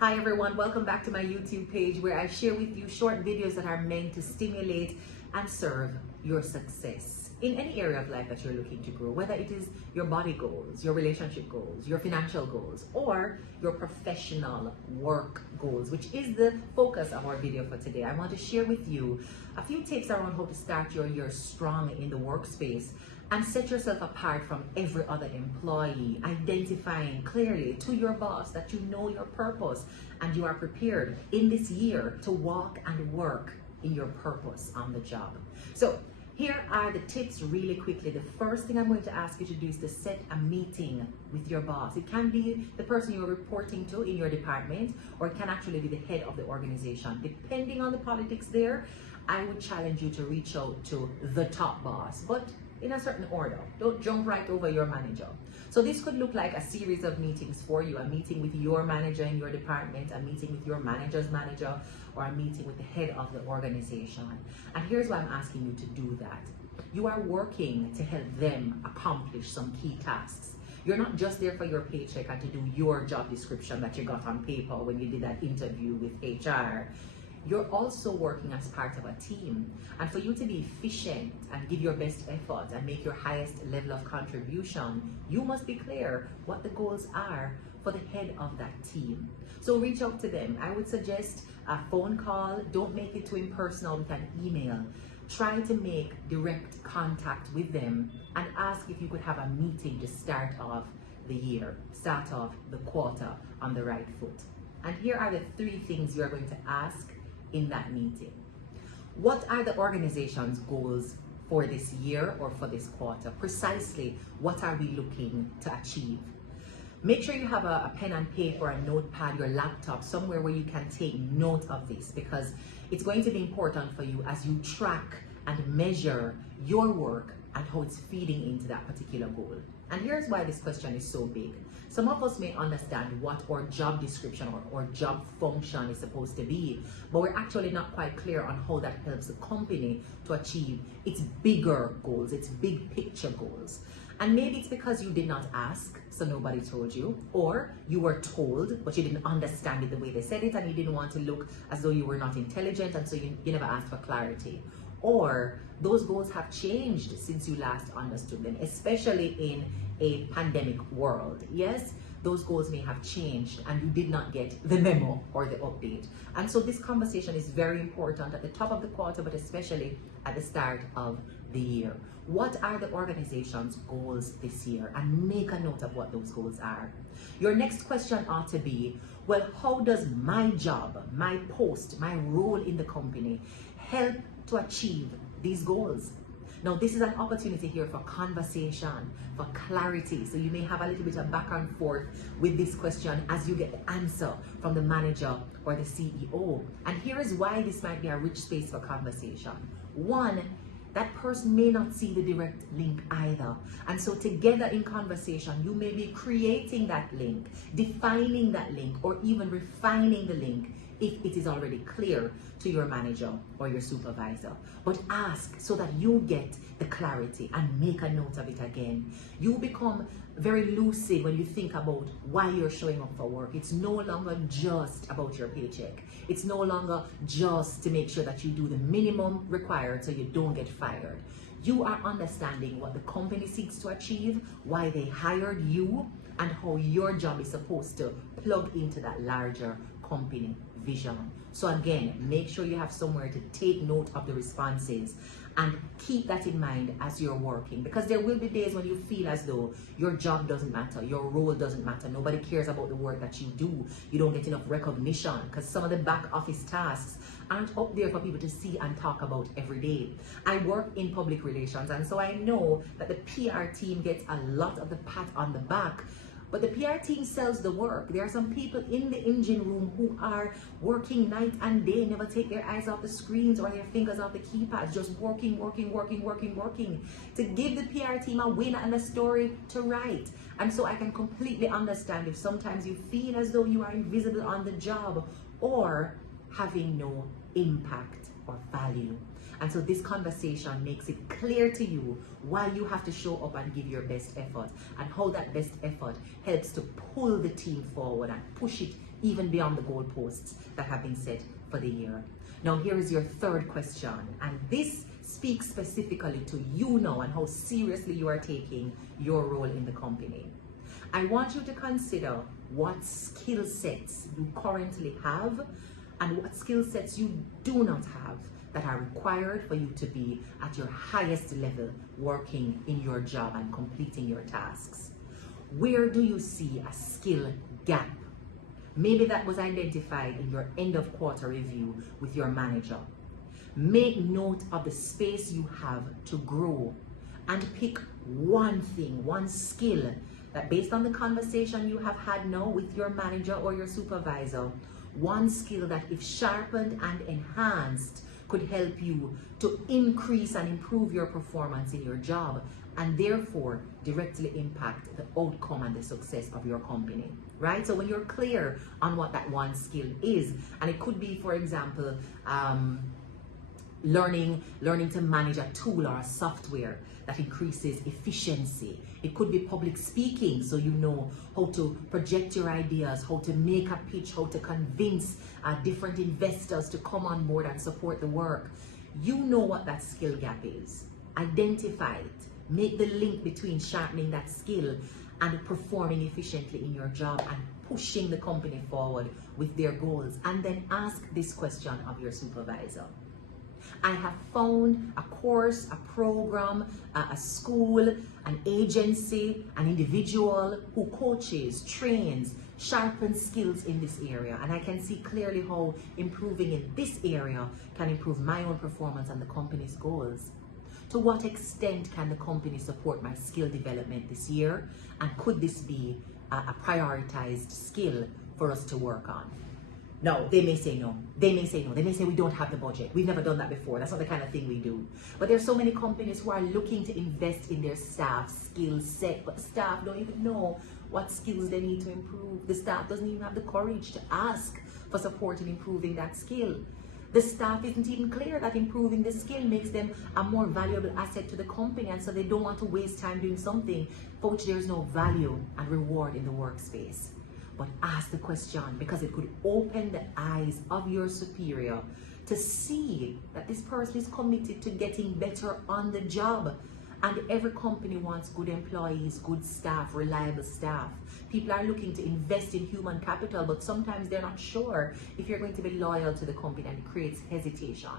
Hi everyone, welcome back to my YouTube page where I share with you short videos that are meant to stimulate and serve your success in any area of life that you're looking to grow, whether it is your body goals, your relationship goals, your financial goals, or your professional work goals, which is the focus of our video for today. I want to share with you a few tips around how to start your year strong in the workspace and set yourself apart from every other employee, identifying clearly to your boss that you know your purpose and you are prepared in this year to walk and work in your purpose on the job. So here are the tips really quickly. The first thing I'm going to ask you to do is to set a meeting with your boss. It can be the person you're reporting to in your department, or it can actually be the head of the organization. Depending on the politics there, I would challenge you to reach out to the top boss, but in a certain order. Don't jump right over your manager. So this could look like a series of meetings for you, a meeting with your manager in your department, a meeting with your manager's manager, or a meeting with the head of the organization. And here's why I'm asking you to do that. You are working to help them accomplish some key tasks. You're not just there for your paycheck and to do your job description that you got on paper when you did that interview with HR. You're also working as part of a team. And for you to be efficient and give your best effort and make your highest level of contribution, you must be clear what the goals are for the head of that team. So reach out to them. I would suggest a phone call. Don't make it too impersonal with an email. Try to make direct contact with them and ask if you could have a meeting to start off the year, start off the quarter on the right foot. And here are the 3 things you're going to ask in that meeting. What are the organization's goals for this year or for this quarter? Precisely, what are we looking to achieve? Make sure you have a pen and paper, a notepad, your laptop, somewhere where you can take note of this, because it's going to be important for you as you track and measure your work and how it's feeding into that particular goal. And here's why this question is so big. Some of us may understand what our job description or job function is supposed to be, but we're actually not quite clear on how that helps the company to achieve its bigger goals, its big picture goals. And maybe it's because you did not ask, so nobody told you, or you were told, but you didn't understand it the way they said it, and you didn't want to look as though you were not intelligent, and so you never asked for clarity. Or those goals have changed since you last understood them, especially in a pandemic world. Yes, those goals may have changed and you did not get the memo or the update. And so this conversation is very important at the top of the quarter, but especially at the start of the year. What are the organization's goals this year? And make a note of what those goals are. Your next question ought to be, well, how does my job, my post, my role in the company help to achieve these goals? Now, this is an opportunity here for conversation, for clarity. So you may have a little bit of back and forth with this question as you get the answer from the manager or the CEO. And here is why this might be a rich space for conversation. One, that person may not see the direct link either. And so together in conversation, you may be creating that link, defining that link, or even refining the link if it is already clear to your manager or your supervisor. But ask so that you get the clarity and make a note of it again. You become very lucid when you think about why you're showing up for work. It's no longer just about your paycheck. It's no longer just to make sure that you do the minimum required so you don't get fired. You are understanding what the company seeks to achieve, why they hired you, and how your job is supposed to plug into that larger company vision. So again, make sure you have somewhere to take note of the responses and keep that in mind as you're working, because there will be days when you feel as though your job doesn't matter, your role doesn't matter, nobody cares about the work that you do, you don't get enough recognition because some of the back office tasks aren't up there for people to see and talk about every day. I work in public relations, and so I know that the PR team gets a lot of the pat on the back, but the PR team sells the work. There are some people in the engine room who are working night and day, never take their eyes off the screens or their fingers off the keypads, just working to give the PR team a win and a story to write. And so I can completely understand if sometimes you feel as though you are invisible on the job or having no impact or value. And so this conversation makes it clear to you why you have to show up and give your best effort, and how that best effort helps to pull the team forward and push it even beyond the goalposts that have been set for the year. Now, here is your third question, and this speaks specifically to you now and how seriously you are taking your role in the company. I want you to consider what skill sets you currently have and what skill sets you do not have that are required for you to be at your highest level working in your job and completing your tasks. Where do you see a skill gap? Maybe that was identified in your end of quarter review with your manager. Make note of the space you have to grow and pick one thing, one skill that, based on the conversation you have had now with your manager or your supervisor, one skill that, if sharpened and enhanced, could help you to increase and improve your performance in your job and therefore directly impact the outcome and the success of your company, right? So when you're clear on what that one skill is, and it could be, for example, learning to manage a tool or a software that increases efficiency. It could be public speaking, so you know how to project your ideas, how to make a pitch, how to convince different investors to come on board and support the work. You know what that skill gap is. Identify it. Make the link between sharpening that skill and performing efficiently in your job and pushing the company forward with their goals. And then ask this question of your supervisor. I have found a course, a program, a school, an agency, an individual who coaches, trains, sharpens skills in this area. And I can see clearly how improving in this area can improve my own performance and the company's goals. To what extent can the company support my skill development this year? And could this be a prioritized skill for us to work on? No, they may say no. They may say no. They may say we don't have the budget. We've never done that before. That's not the kind of thing we do. But there's so many companies who are looking to invest in their staff skill set, but the staff don't even know what skills they need to improve. The staff doesn't even have the courage to ask for support in improving that skill. The staff isn't even clear that improving the skill makes them a more valuable asset to the company, and so they don't want to waste time doing something for which there's no value and reward in the workspace. But ask the question, because it could open the eyes of your superior to see that this person is committed to getting better on the job. And every company wants good employees, good staff, reliable staff. People are looking to invest in human capital, but sometimes they're not sure if you're going to be loyal to the company, and it creates hesitation.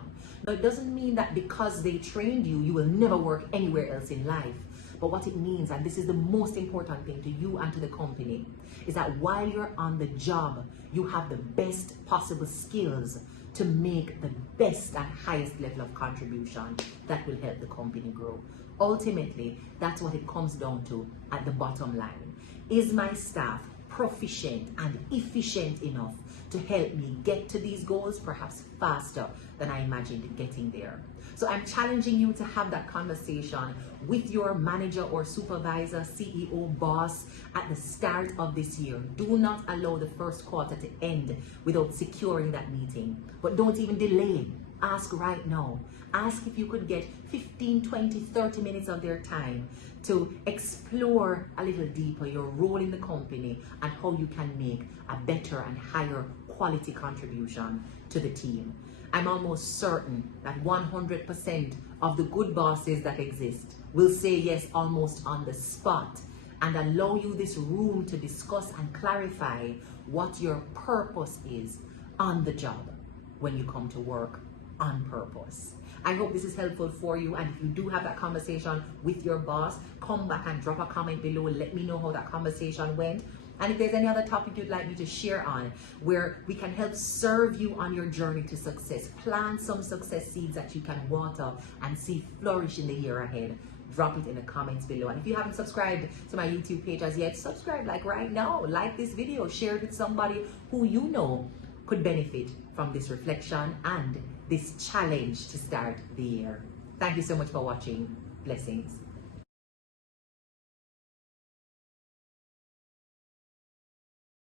Now, it doesn't mean that because they trained you, you will never work anywhere else in life. But what it means, and this is the most important thing to you and to the company, is that while you're on the job, you have the best possible skills to make the best and highest level of contribution that will help the company grow. Ultimately, that's what it comes down to at the bottom line. Is my staff proficient and efficient enough to help me get to these goals, perhaps faster than I imagined getting there? So I'm challenging you to have that conversation with your manager or supervisor, CEO, boss at the start of this year. Do not allow the first quarter to end without securing that meeting. But don't even delay. Ask right now. Ask if you could get 15, 20, 30 minutes of their time to explore a little deeper your role in the company and how you can make a better and higher quality contribution to the team. I'm almost certain that 100% of the good bosses that exist will say yes almost on the spot and allow you this room to discuss and clarify what your purpose is on the job when you come to work on purpose. I hope this is helpful for you, and if you do have that conversation with your boss, come back and drop a comment below and let me know how that conversation went. And if there's any other topic you'd like me to share on where we can help serve you on your journey to success, plant some success seeds that you can water and see flourish in the year ahead, drop it in the comments below. And if you haven't subscribed to my YouTube page as yet, subscribe like right now. Like this video, share it with somebody who you know could benefit from this reflection and this challenge to start the year. Thank you so much for watching. Blessings.